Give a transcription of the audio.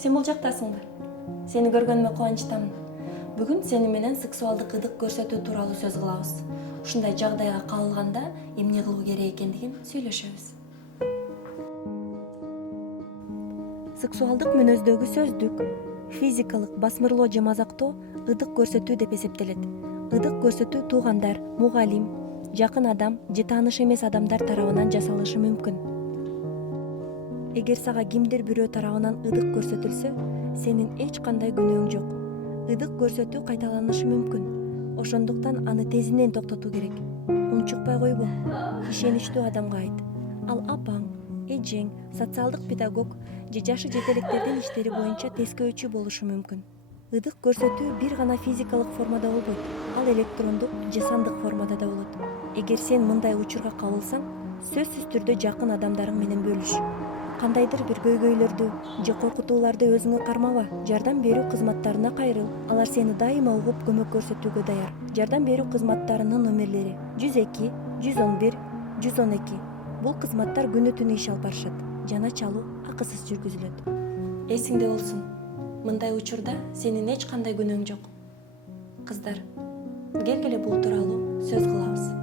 Сен бул жактасыңбы? Сени көргөнүмө кубанычтамын. Бүгүн сени менен сексуалдык ырдык көрсөтүү тууралуу сөз кылабыз. Ушундай жагдайга кабылганда эмне кылуу керек экендигин сүйлөшөбүз. Сексуалдык мүнөздөгү сөздүк физикалык басмырлоо же мазактоо ырдык көрсөтүү деп эсептелет. Ырдык көрсөтүү туугандар, мугалим, жакын адам же тааныш эмес адамдар тарабынан жасалышы мүмкүн. Эгер сага кимдир бирөө тарабынан ырдык көрсөтүлсө, сенин эч кандай күнөөң жок. Ырдык көрсөтүү кайталанышы мүмкүн. Ошондуктан аны тезинен токтотуу керек. Унчукпай койбо. Ишеничтүү адамга айт. Ал апаң, эжең, социалдык педагог же жашы жетелектердин иштери боюнча тескөөчү болушу мүмкүн. Ырдык көрсөтүү бир гана физикалык формада болбойт. Ал электрондук же сандык формада да болот. Эгер сен мындай учурга кабылсаң, сөзсүз түрдө жакын адамдарың менен бөлүш. Кандайдыр бир көйгөйлөрдү же коркутууларды өзүңө кармаба. Жардам берүү кызматтарына кайрыл. Алар сени дайыма угуп көмөк көрсөтүүгө даяр. Жардам берүү кызматтарынын номерлери 102, 111, 112. Бул кызматтар күнү-түнү иш алып барышат. Жана чалуу акысыз жүргүзүлөт. Эсиңде болсун. Мындай учурда сенин эч кандай күнөөң жок. Кыздар, келгиле бул тууралуу сөз кылабыз.